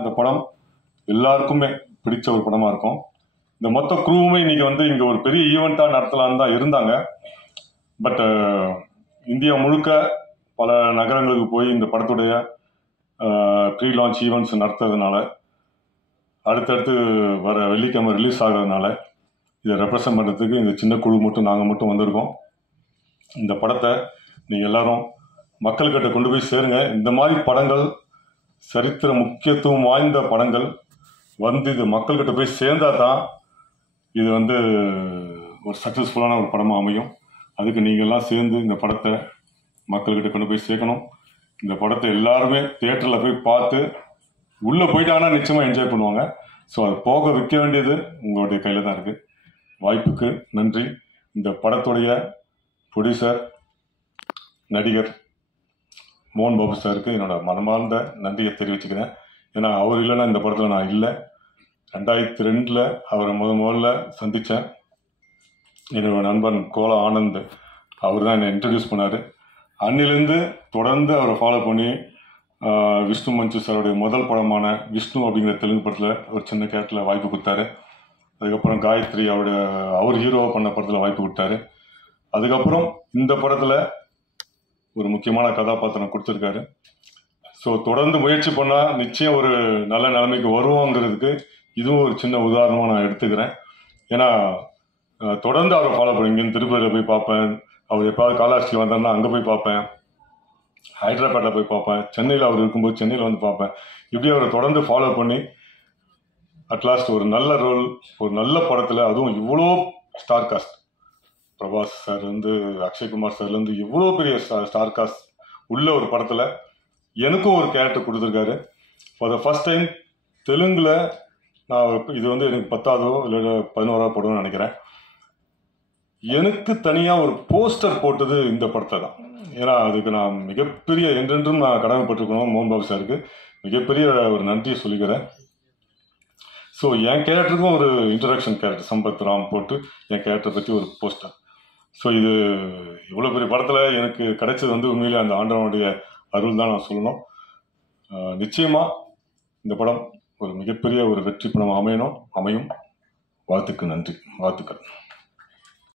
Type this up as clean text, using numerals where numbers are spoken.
இந்த படம் எல்லாருக்குமே பிடிச்ச ஒரு படமா இருக்கும். இந்த மொத்த குரூவுமே இன்னைக்கு இங்க ஒரு பெரிய ஈவெண்டா நடத்தலான்னு தான் இருந்தாங்க. பட் இந்தியா முழுக்க பல நகரங்களுக்கு போய் இந்த படத்துடைய ப்ரீ லான்ச் ஈவெண்ட்ஸ் நடத்துறதுனால, அடுத்தடுத்து வர வெள்ளிக்கிழமை ரிலீஸ் ஆகிறதுனால இதை ரெப்ரசன்ட் பண்ணுறதுக்கு இந்த சின்ன குழு மட்டும் நாங்கள் மட்டும் வந்திருக்கோம். இந்த படத்தை நீங்கள் எல்லாரும் மக்கள்கிட்ட கொண்டு போய் சேருங்க. இந்த மாதிரி படங்கள், சரித்திர முக்கியத்துவம் வாய்ந்த படங்கள் இது மக்கள்கிட்ட போய் சேர்ந்தா தான் இது ஒரு சக்ஸஸ்ஃபுல்லான ஒரு படமாக அமையும். அதுக்கு நீங்கள்லாம் சேர்ந்து இந்த படத்தை மக்கள்கிட்ட கொண்டு போய் சேர்க்கணும். இந்த படத்தை எல்லாருமே தியேட்டரில் போய் பார்த்து உள்ளே போயிட்டாங்கன்னா நிச்சயமாக என்ஜாய் பண்ணுவாங்க. ஸோ அது போக வைக்க வேண்டியது உங்களுடைய கையில் தான் இருக்குது. வாய்ப்புக்கு நன்றி. இந்த படத்துடைய ப்ரொடியூசர் நடிகர் மோகன் பாபு சாருக்கு என்னோட மனமார்ந்த நன்றியை தெரிவிச்சுக்கிறேன். ஏன்னா அவர் இல்லைன்னா இந்த படத்தில் நான் இல்லை. 2002 அவரை முதல்ல சந்தித்தேன். என்னோட நண்பன் கோலா ஆனந்த் அவர் தான் என்னை இன்ட்ரடியூஸ் பண்ணார். அன்னிலேருந்து தொடர்ந்து அவரை ஃபாலோ பண்ணி விஷ்ணு மஞ்சு சாருடைய முதல் படமான விஷ்ணு அப்படிங்கிற தெலுங்கு படத்தில் ஒரு சின்ன கேரக்டரில் வாய்ப்பு கொடுத்தாரு. அதுக்கப்புறம் காயத்ரி அவர் ஹீரோவாக பண்ண படத்தில் வாய்ப்பு கொடுத்தாரு. அதுக்கப்புறம் இந்த படத்தில் ஒரு முக்கியமான கதாபாத்திரம் கொடுத்துருக்காரு. ஸோ தொடர்ந்து முயற்சி பண்ணால் நிச்சயம் ஒரு நல்ல நிலைமைக்கு வருவோங்கிறதுக்கு இதுவும் ஒரு சின்ன உதாரணமாக நான் எடுத்துக்கிறேன். ஏன்னா தொடர்ந்து அவரை ஃபாலோ பண்ணி இங்கேருந்து திருப்பதியில் போய் பார்ப்பேன். அவர் எப்பாவது காலாஸ்ட்ரி வந்தாருன்னா அங்கே போய் பார்ப்பேன். ஹைதராபாத்தில் போய் பார்ப்பேன். சென்னையில் அவர் இருக்கும்போது சென்னையில் வந்து பார்ப்பேன். இப்படி அவரை தொடர்ந்து ஃபாலோ பண்ணி அட்லாஸ்ட் ஒரு நல்ல ரோல், ஒரு நல்ல படத்தில், அதுவும் இவ்வளோ ஸ்டார் காஸ்ட், பிரபாஸ் சார்லேருந்து அக்ஷய்குமார் சார்லேருந்து இவ்வளோ பெரிய ஸ்டார் காஸ்ட் உள்ள ஒரு படத்தில் எனக்கும் ஒரு கேரக்டர் கொடுத்துருக்காரு. ஃபார் த ஃபர்ஸ்ட் டைம் தெலுங்கில் நான் இது எனக்கு 10ஆவதோ இல்லை 11ஆவதோ படம்னு நினைக்கிறேன். எனக்கு தனியாக ஒரு போஸ்டர் போட்டது இந்த படத்தை தான். ஏன்னா அதுக்கு நான் மிகப்பெரிய என்றென்றும் நான் கடமைப்பட்டிருக்கணும். மோகன் பாபு சாருக்கு மிகப்பெரிய ஒரு நன்றியை சொல்லிக்கிறேன். ஸோ என் கேரக்டருக்கும் ஒரு இன்ட்ரடக்ஷன் கேரக்டர் சம்பத் ராம் போட்டு என் கேரக்டரை பற்றி ஒரு போஸ்டர். ஸோ இது இவ்வளோ பெரிய படத்தில் எனக்கு கிடைச்சது உண்மையிலே அந்த ஆண்டவனுடைய அருள் தான் நான் சொல்லணும். நிச்சயமாக இந்த படம் ஒரு மிகப்பெரிய ஒரு வெற்றி படம் அமையும். வாழ்த்துக்கு நன்றி. வாழ்த்துக்கள்.